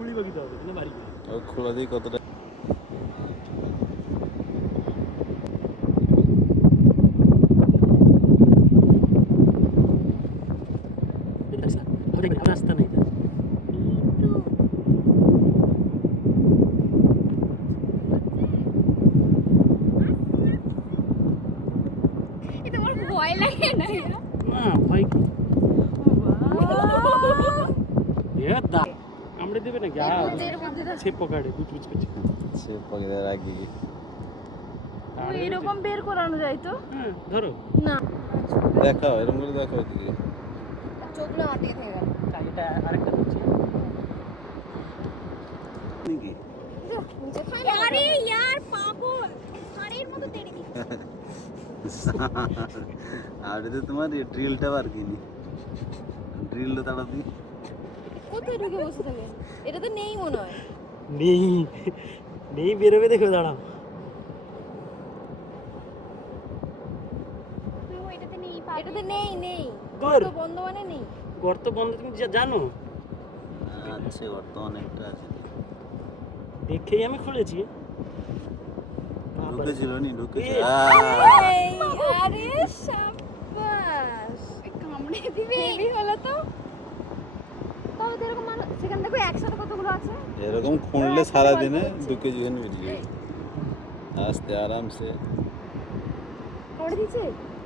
খুলি বাকি দাও না বাড়ি গিয়ে ও খোলা দিয়ে কতটা রাস্তা নেই ভয় লাগে না না ভয় কি দা কামড়ে দেবে নাকি ছেপ পকাড়ে দুধ বুঝ করছে সে পকেটে রাখি এরকম বের করানো যায় তো হ্যাঁ ধরো না দেখাও এরকম করে দেখাও এদিকে চোখ না আটকে থেকে গেল এটা আরেকটা দিচ্ছি নাকি আরে यार পাগল শাড়ির মতো তেড়ে দি আর এটা তোমার ড্রিলটা বার কিনি ড্রিলটা তাড়া দি কোথায় ঢুকে বসে থাকে এটা তো নেই মনে হয় নেই নেই বেরোবে দেখো দাঁড়াও এটাতে নেই এটাতে নেই তোর তো বন্ধ মানে নেই গর্ত বন্ধ তুমি জানো আচ্ছা গর্ত অনেকটা আছে দেখেই আমি খুলেছি ঢুকেছিল নি ঢুকেছে এই, আরে শাবাশ কামড়ে দিবে হেভি হলো তো তবে তো এরকম মানুষ সেখান থেকে একসাথে কতগুলো আছে এরকম খুঁড়লে সারা দিনে 2 কেজি ওজন বেরিয়ে যাবে আস্তে আরামসে কামড়ে দিয়েছে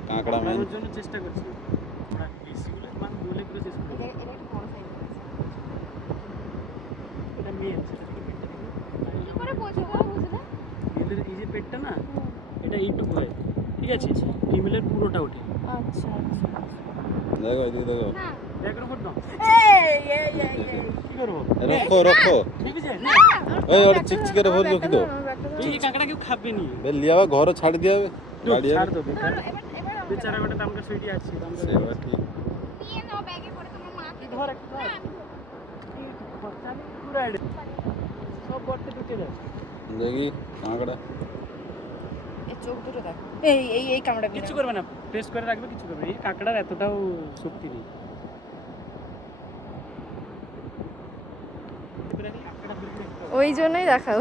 কাঁকড়া মেন কামড়ানোর জন্য চেষ্টা করছি ওরা বেশিগুলো মান বলে করে চেষ্টা করছি এটা একটু বড় সাইজ এটা মেল সেটা থেকে পেটটা দেখো কি করে বোঝো গো বুঝো না মেলের এই যে পেটটা না এটা এইটুকু হয় ঠিক আছে ফিমেলের পুরোটা ওঠে আচ্ছা আচ্ছা দেখো এদিকে দেখো না দেখ রকম না এই কি করবো রাখো রাখো ঠিক আছে ওই ওর চিকচিকের ভর রখি দাও এই কাঁকড়া কেউ খাবে নি বে লিয়াবা ঘর ছাড়ি দিয়া হবে গাড়ি ছাড় দো এবার বেচারা গোটা দামটা সুইটি আছে সেবা ঠিক নিয়ে নাও ব্যাগে করে তোমার মাকে ধর একটু ধর পুরো আইডে সব গর্তে ঢুকে যায় দেখি কাঁকড়া এই চোখ দুটো দেখ এই কামড়া কিছু করবে না প্রেস করে রাখবে কিছু করবে না। এই কাঁকড়ার এতটাও শক্তি নেই ওই জন্যই দেখাও